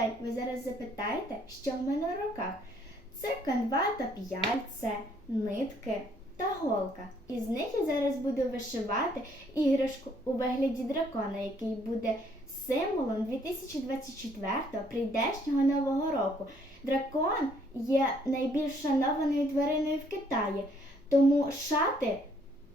день, ви зараз запитаєте, що в мене в руках. Це канва та п'яльце, нитки та голка. Із них я зараз буду вишивати іграшку у вигляді дракона, який буде символом 2024-го прийдешнього нового року. Дракон є найбільш шанованою твариною в Китаї, тому шати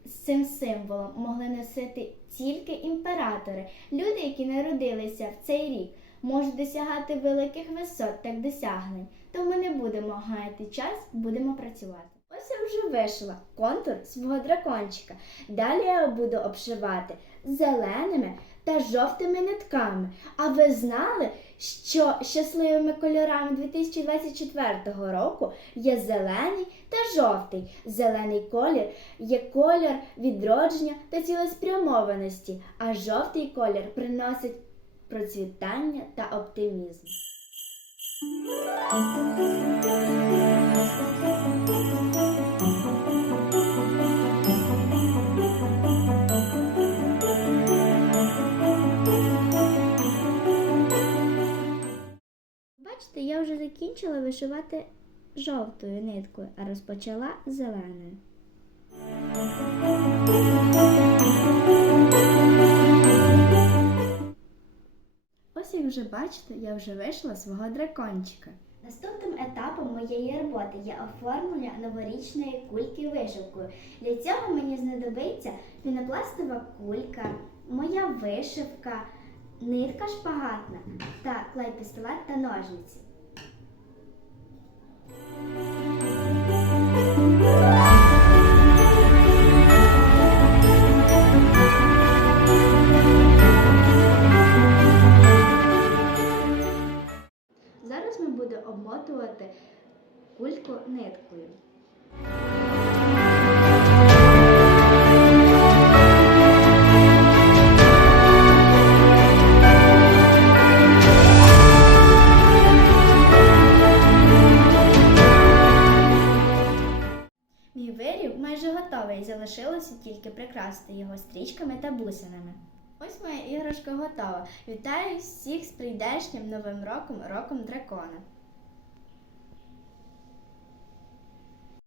з цим символом могли носити тільки імператори. Люди, які народилися в цей рік, можуть досягати великих висот та досягнень. Тому не будемо гаяти час, будемо працювати. Ось я вже вишила контур свого дракончика. Далі я буду обшивати зеленими та жовтими нитками. А ви знали, що щасливими кольорами 2024 року є зелений та жовтий. Зелений колір є колір відродження та цілеспрямованості, а жовтий колір приносить процвітання та оптимізм. Бачите, я вже закінчила вишивати жовтою ниткою, а розпочала зеленою. Як вже бачите, я вже вийшла свого дракончика. Наступним етапом моєї роботи є оформлення новорічної кульки вишивкою. Для цього мені знадобиться пінопластова кулька, моя вишивка, нитка шпагатна та клей-пістолет та ножниці. Зараз ми будемо обмотувати кульку ниткою. Мій виріб майже готовий, залишилося тільки прикрасити його стрічками та бусинами. Ось моя іграшка готова. Вітаю всіх з прийдешнім новим роком, роком дракона.